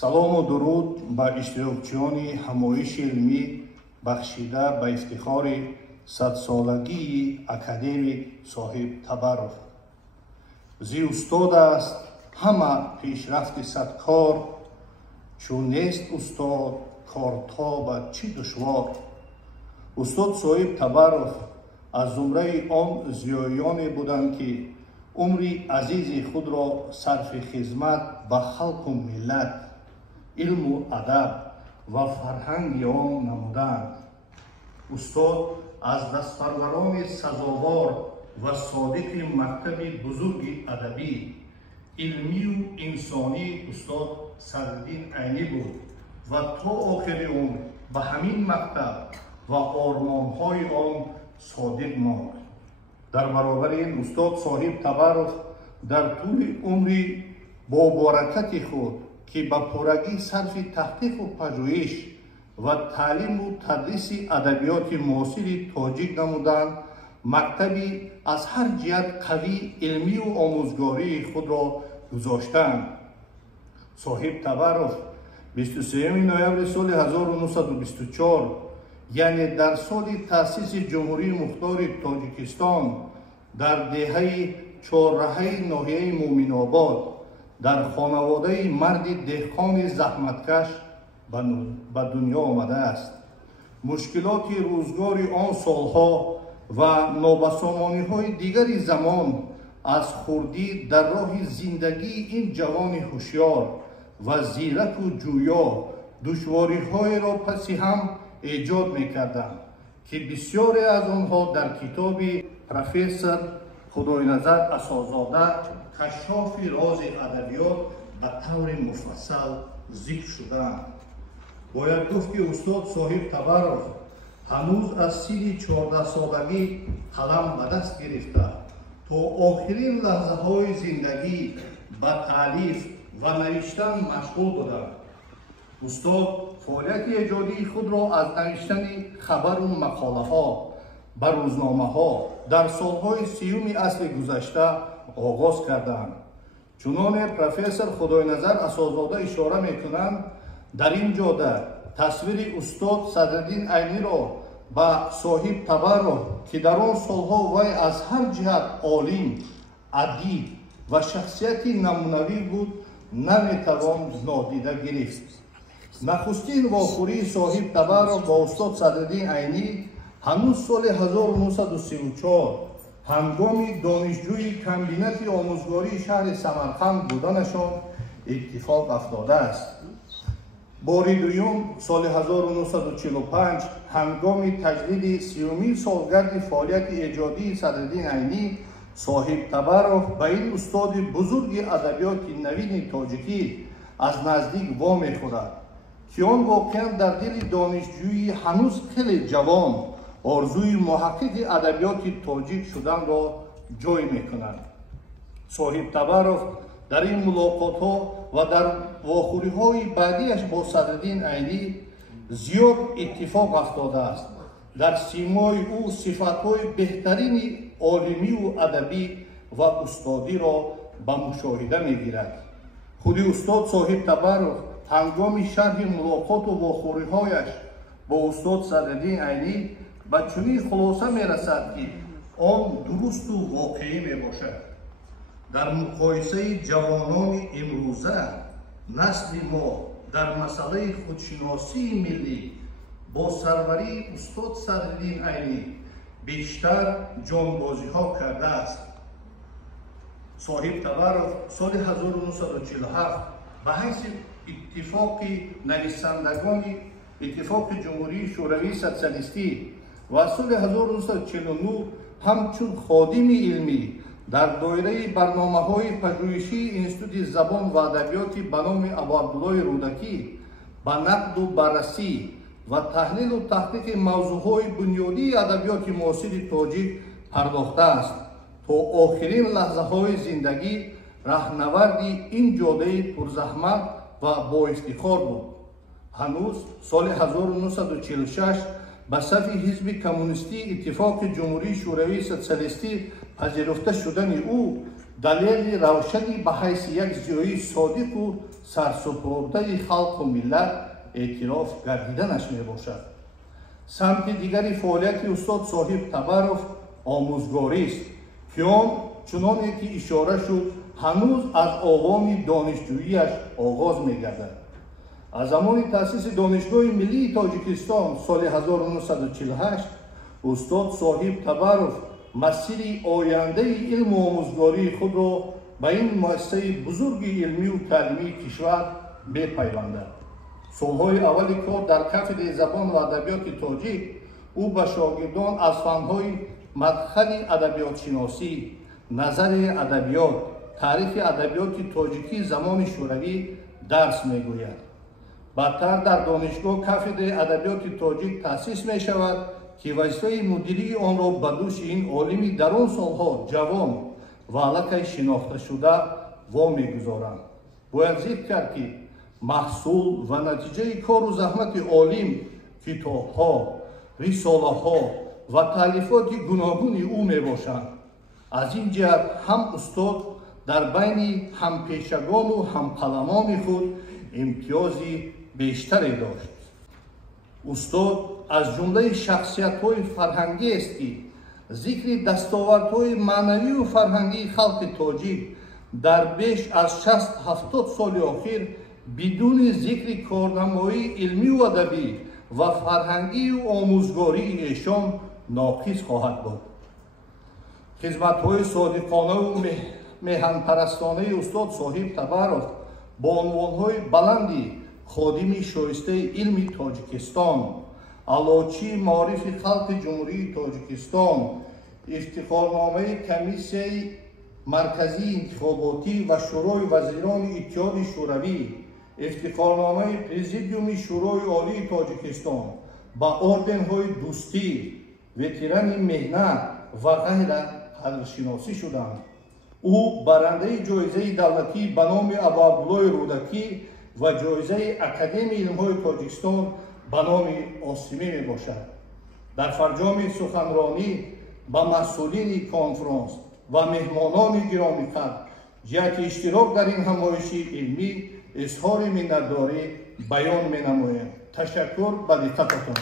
салому дуруд ба иштирокчиёни ҳамоиши илмӣ бахшида ба ифтихори садсолагии академик соҳиб табаррук. Зи устод аст ҳама пешрафти садкор, чун нест устод кортоба чӣ душвор. устод соҳиб табаррук аз зумраи он зиёёне буданд, ки умри азизи худро сарфи хизмат ба халқу миллат, илму адаб ва фарҳанги он намуданд. устод аз дастпарварони сазовор ва содиқи мактаби бузурги адабӣ, илмию инсонии устод Садриддин Айнӣ буд ва то охири умр ба ҳамин мактаб ва ормонҳои он содиқ монд. дар баробари ин устод соҳиб табаррук дар тӯли умри бобаракати худ, ки ба пуррагӣ сарфи таҳқиқу пажӯиш ва таълиму тадриси адабиёти муосири тоҷик намуданд, мактаби аз ҳар ҷиҳат қавӣ илмию омӯзгории худро гузоштанд. соҳиб табаррук 23 ноябри соли 1924, яъне дар соли таъсиси ҷумҳурии мухтори Тоҷикистон, дар деҳаи чорраҳаи ноҳияи Муъминобод, дар хонаводаи марди деҳқони заҳматкаш ба дунё омадааст. мушкилоти рӯзгори он солҳо ва нобасомониҳои дигари замон аз хурдӣ дар роҳи зиндагии ин ҷавони ҳушёр ва зираку ҷӯё душвориҳоеро паси ҳам эҷод мекарданд, ки бисёре аз онҳо дар китоби профессор Худойназар Асозода кашшофи рози адабиёт ба таври муфассал зикр шудаанд. бояд гуфт, ки устод соҳиб табаррук ҳанӯз аз синни 14-солагӣ қалам ба даст гирифта то охирин лаҳзаҳои зиндагӣ ба таълиф ва навиштан машғул буданд. устод фаъолияти эҷодии худро аз навиштани хабару мақолаҳо ба рӯзномаҳо дар солҳои 30 асри гузашта оғоз карданд. чуноне профессор Худойназар Асозода ишора мекунанд, дар ин ҷода тасвири устод Садриддин Айниро ба соҳиб табаррук, ки дар он солҳо вай аз ҳар ҷиҳат олим, адиб ва шахсияти намунавӣ буд, наметавон нодида гирифт. нахустин вохӯрии соҳиб табаррук ба устод Садриддин Айнӣ ҳанӯз соли 1934 ҳангоми донишҷӯи комбинати омӯзгории шаҳри Самарқанд буданашон иттифоқ афтодааст. бори дуюм соли 1945 ҳангоми таҷдиди 30 солгарди фаъолияти эҷодии Садриддин Айнӣ, соҳиб табаррук ба ин устоди бузурги адабиёти навини тоҷикӣ аз наздик вомехӯрад, ки он воқеан дар дили донишҷӯи ҳанӯз хеле ҷавон орзуи муҳаққиқи адабиёти тоҷик шуданро ҷой мекунад. соҳиб табаррук дар ин мулоқотҳо ва дар вохӯриҳои баъдиаш бо Садриддин Айнӣ зиёд иттифоқ афтодааст. дар симои ӯ сифатҳои беҳтарини олимию адабӣ ва устодиро ба мушоҳида мегирад. худи устод соҳиб табаррук ҳангоми шарҳи мулоқоту вохӯриҳояш бо устод Садриддин Айнӣ ба чунин хулоса мерасад, ки он дурусту воқеӣ мебошад. дар муқоисаи ҷавонони имрӯза насли мо дар масъалаи худшиносии миллӣ бо сарварии устод Садриддин Айнӣ бештар ҷонбозиҳо кардааст. соҳиб табаррук соли 1947 ба ҳайси иттифоқи нависандагони иттифоқи ҷумҳурии шӯравии социалистӣ ва соли 1949 ҳамчун ходими илмӣ дар доираи барномаҳои пажӯҳишии Институти забон ва адабиёти ба номи Абуабдуллои Рӯдакӣ ба нақду баррасӣ ва таҳлилу таҳқиқи мавзӯъҳои бунёдии адабиёти муосири тоҷик пардохтааст, то охирин лаҳзаҳои зиндагӣ раҳнаварди ин ҷодаи пурзаҳмат ва боифтихор буд. ҳанӯз соли 1946 ба сафи ҳизби коммунистии иттифоқи ҷумҳурии шӯравии социалистӣ пазируфта шудани ӯ далели равшани ба ҳайси як зиёии содиқу сарсупурдаи халқу миллат эътироф гардиданаш мебошад. самти дигари фаъолияти устод соҳиб Табаров омӯзгорист ки он чуноне ки ишора шуд ҳанӯз аз овони донишҷӯияш оғоз мегардад. аз замони таъсиси донишгоҳи миллии тоҷикистон соли 1948 устод соҳиб Табаров масири ояндаи илму омӯзгории худро ба ин муассисаи бузурги илмию таълимии кишвар мепайвандад. солҳои аввали кор дар кафедраи забон ва адабиёти тоҷик ӯ ба шогирдон аз фанҳои мадхали адабиётшиносӣ, назари адабиёт, таърихи адабиёти тоҷикии замони шӯравӣ дарс мегӯяд. баъдтар дар донишгоҳ кафедраи адабиёти тоҷик таъсис мешавад ки вазифаи мудирии онро ба дӯши ин олими дар он солҳо ҷавон ва аллакай шинохташуда вомегузоранд. бояд зикр кард ки маҳсул ва натиҷаи кору заҳмати олим китобҳо, рисолаҳо ва таълифоти гуногуни ӯ мебошанд. аз ин ҷиҳат ҳам устод дар байни ҳампешагону ҳамқаламони худ имтиёзи бештаре дошт. устод аз ҷумлаи шахсиятҳои фарҳангиест ки зикри дастовардҳои маънавию фарҳангии халқи тоҷик дар беш аз 60-70 соли охир бидуни зикри корнамоии илмию адабӣ ва фарҳангию омӯзгории эшон ноқис хоҳад буд. хизматҳои содиқонаву меҳанпарастонаи устод соҳиб Табаров бо унвонҳои баланди ходими шоистаи илми тоҷикистон, алочии маорифи халқи ҷумҳурии тоҷикистон, ифтихорномаи комиссияи марказии интихоботӣ ва шӯрои вазирони иттиҳоди шӯравӣ, ифтихорномаи президиуми шӯрои олии тоҷикистон ба орденҳои дӯстӣ, ветерани меҳнат ва ғайра қадршиносӣ шуданд. ӯ барандаи ҷоизаи давлатӣ ба номи Абу Абдуллои Рӯдакӣ ва ҷоизаи Академияи илмҳои Тоҷикистон ба номи Осимӣ мебошад. дар фарҷоми суханронӣ ба масъулини конфронс ва меҳмонони гиромиқадр ҷиҳати иштирок дар ин ҳамоиши илмӣ изҳори миннатдорӣ баён менамоем. ташаккур ба диққататон.